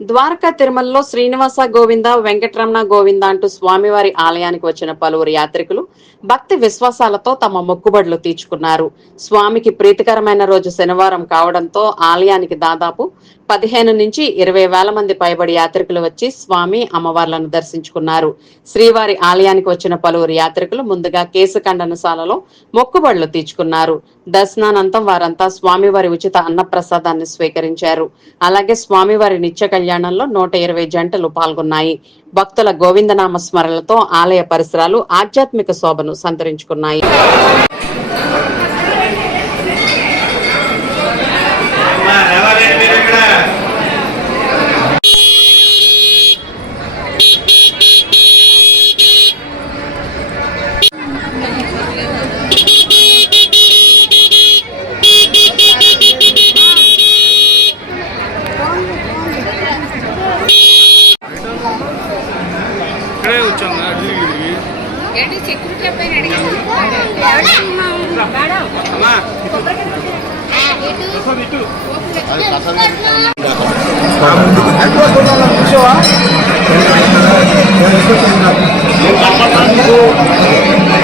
ద్వారకా తిరుమలలో శ్రీనివాస గోవింద వెంకటరమణ గోవింద అంటూ స్వామివారి ఆలయానికి వచ్చిన పలువురు యాత్రికులు భక్తి విశ్వాసాలతో తమ మొక్కుబడులు తీర్చుకున్నారు. స్వామికి ప్రీతికరమైన రోజు శనివారం కావడంతో ఆలయానికి దాదాపు 15 నుంచి 20 వేల మంది పైబడి యాత్రికులు వచ్చి స్వామి అమ్మవార్లను దర్శించుకున్నారు. శ్రీవారి ఆలయానికి వచ్చిన పలువురు యాత్రికులు ముందుగా కేశఖండనశాలలో మొక్కుబడులు తీర్చుకున్నారు. దర్శనానంతం వారంతా స్వామివారి ఉచిత అన్నప్రసాదాన్ని స్వీకరించారు. అలాగే స్వామివారి నిత్య కళ్యాణంలో 120 జంటలు పాల్గొన్నాయి. భక్తుల గోవిందనామ స్మరణలతో ఆలయ పరిసరాలు ఆధ్యాత్మిక శోభను సంతరించుకున్నాయి.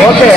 ఓకే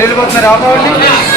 వెళ్ళిపోతున్నారు.